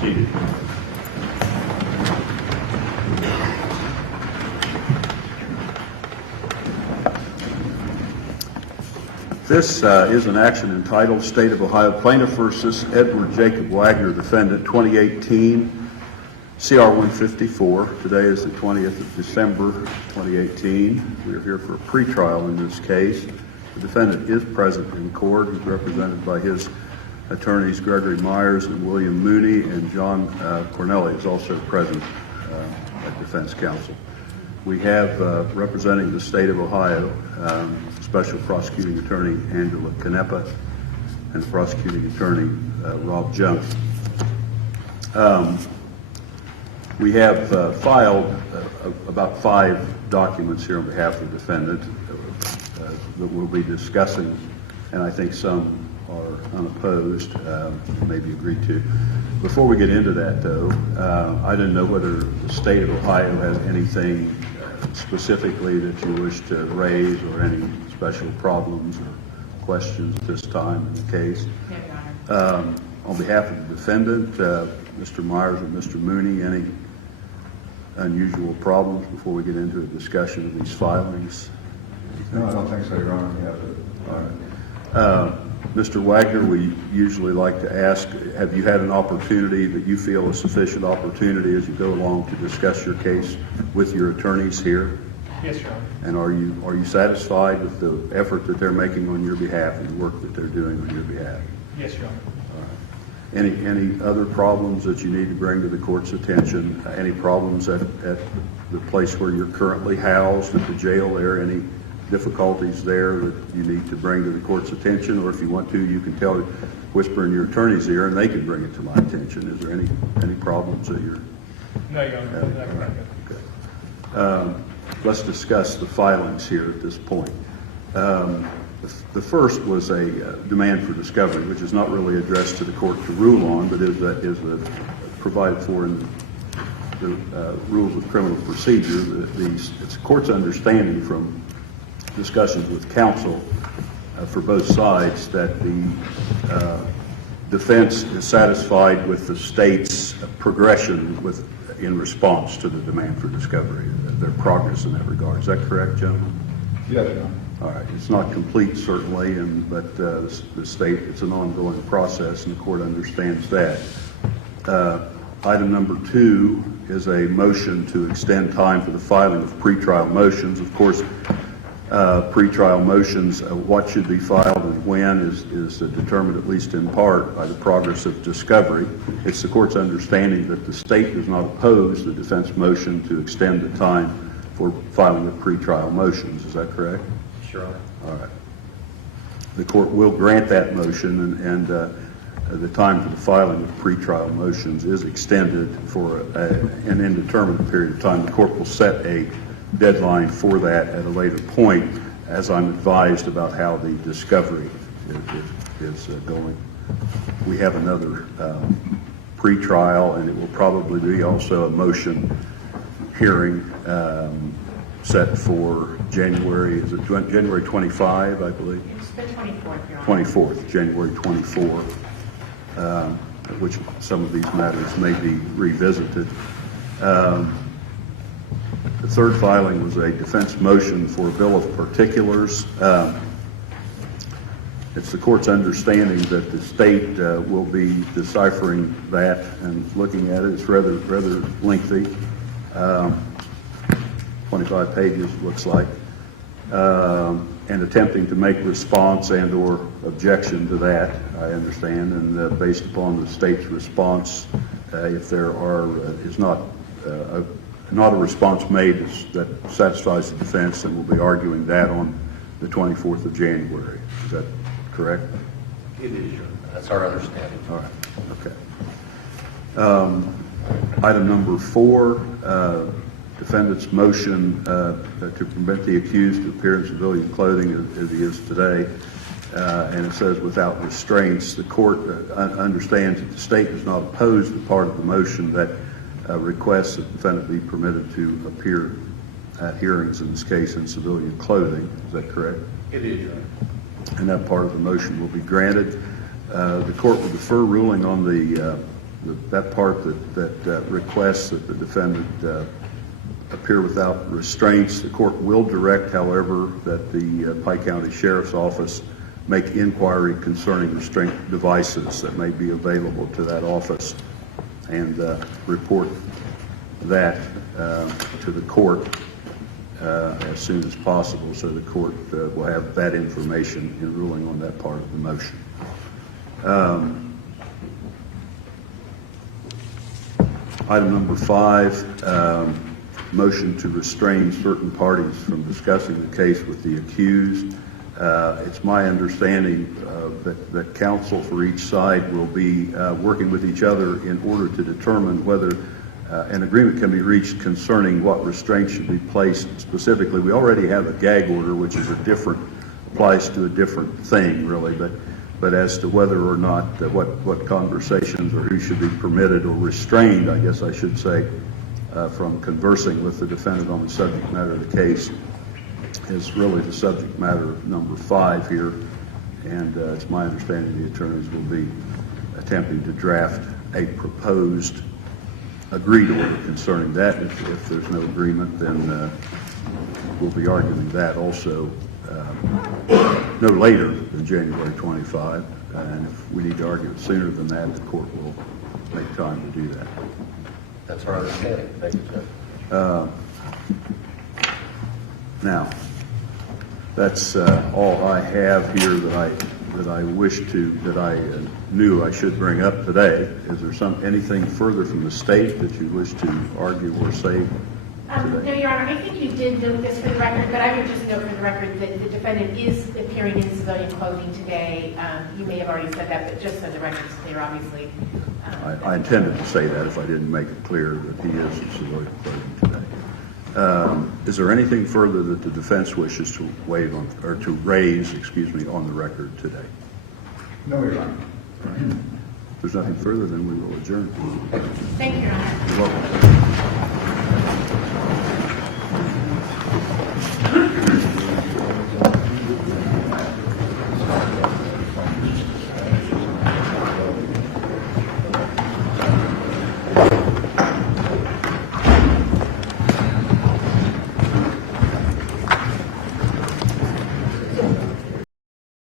seated. This is an action entitled State of Ohio Plaintiff versus Edward Jacob Wagner, Defendant, 2018, CR 154. Today is the 20th of December, 2018. We are here for a pretrial in this case. The defendant is present in court. He's represented by his attorneys Gregory Myers and William Mooney, and John Cornelli is also present at defense counsel. We have representing the state of Ohio, Special Prosecuting Attorney Angela Canepa and the Prosecuting Attorney Rob Jones. We have filed about 5 documents here on behalf of the defendant that we'll be discussing, and I think some are unopposed, maybe agreed to. Before we get into that, though, I didn't know whether the state of Ohio has anything specifically that you wish to raise, or any special problems or questions at this time in the case. On behalf of the defendant, Mr. Myers or Mr. Mooney, any unusual problems before we get into a discussion of these filings? No, I don't think so, Your Honor. We have it. All right. Mr. Wagner, we usually like to ask, have you had an opportunity that you feel a sufficient opportunity as you go along to discuss your case with your attorneys here? Yes, Your Honor. And are you satisfied with the effort that they're making on your behalf and the work that they're doing on your behalf? Yes, Your Honor. All right. Any other problems that you need to bring to the court's attention? Any problems at the place where you're currently housed, at the jail there? Any difficulties there that you need to bring to the court's attention? Or if you want to, you can whisper in your attorney's ear and they can bring it to my attention. Is there any problems that you're... No, Your Honor. Okay. Let's discuss the filings here at this point. The first was a demand for discovery, which is not really addressed to the court to rule on, but is provided for in the rules of criminal procedure. It's the court's understanding from discussions with counsel for both sides that the defense is satisfied with the state's progression in response to the demand for discovery, their progress in that regard. Is that correct, gentlemen? Yes, Your Honor. All right. It's not complete, certainly, but the state, it's an ongoing process, and the court understands that. Item number 2 is a motion to extend time for the filing of pretrial motions. Of course, pretrial motions, what should be filed and when is determined, at least in part, by the progress of discovery. It's the court's understanding that the state does not oppose the defense motion to extend the time for filing of pretrial motions. Is that correct? Sure. All right. The court will grant that motion, and the time for the filing of pretrial motions is extended for an indeterminate period of time. The court will set a deadline for that at a later point, as I'm advised about how the discovery is going. We have another pretrial, and it will probably be also a motion hearing set for January, is it January 25, I believe? It's the 24th, Your Honor. 24th, January 24th, at which some of these matters may be revisited. The third filing was a defense motion for a bill of particulars. It's the court's understanding that the state will be deciphering that and looking at it. It's rather lengthy, 25 pages it looks like, and attempting to make response and or objection to that, I understand, and based upon the state's response, if there is not a response made that satisfies the defense, then we'll be arguing that on the 24th of January. Is that correct? It is, Your Honor. That's our understanding. All right. Okay. Item number 4, defendant's motion to permit the accused to appear in civilian clothing as he is today, and it says without restraints. The court understands that the state does not oppose the part of the motion that requests that the defendant be permitted to appear at hearings, in this case in civilian clothing. Is that correct? It is, Your Honor. And that part of the motion will be granted. The court will defer ruling on the that part that requests that the defendant appear without restraints. The court will direct, however, that the Pike County Sheriff's Office make inquiry concerning restraint devices that may be available to that office and report that to the court as soon as possible, so the court will have that information in ruling on that part of the motion. Item number 5, motion to restrain certain parties from discussing the case with the accused. It's my understanding that counsel for each side will be working with each other in order to determine whether an agreement can be reached concerning what restraints should be placed specifically. We already have a gag order, which is applies to a different thing, really, but as to whether or not what conversations or who should be permitted or restrained, I guess I should say, from conversing with the defendant on the subject matter of the case is really the subject matter number 5 here, and it's my understanding the attorneys will be attempting to draft a proposed agreed order concerning that. If there's no agreement, then we'll be arguing that also no later than January 25, and if we need to argue it sooner than that, the court will make time to do that. That's our understanding. Thank you, Judge. Now, that's all I have here that I knew I should bring up today. Is there anything further from the state that you wish to argue or say today? No, Your Honor, I think you did note this for the record, but I would just note for the record that the defendant is appearing in civilian clothing today. You may have already said that, but just so the record is clear, obviously. I intended to say that if I didn't make it clear that he is in civilian clothing today. Is there anything further that the defense wishes to raise, on the record today? No, Your Honor. If there's nothing further, then we will adjourn. Thank you, Your Honor. You're welcome.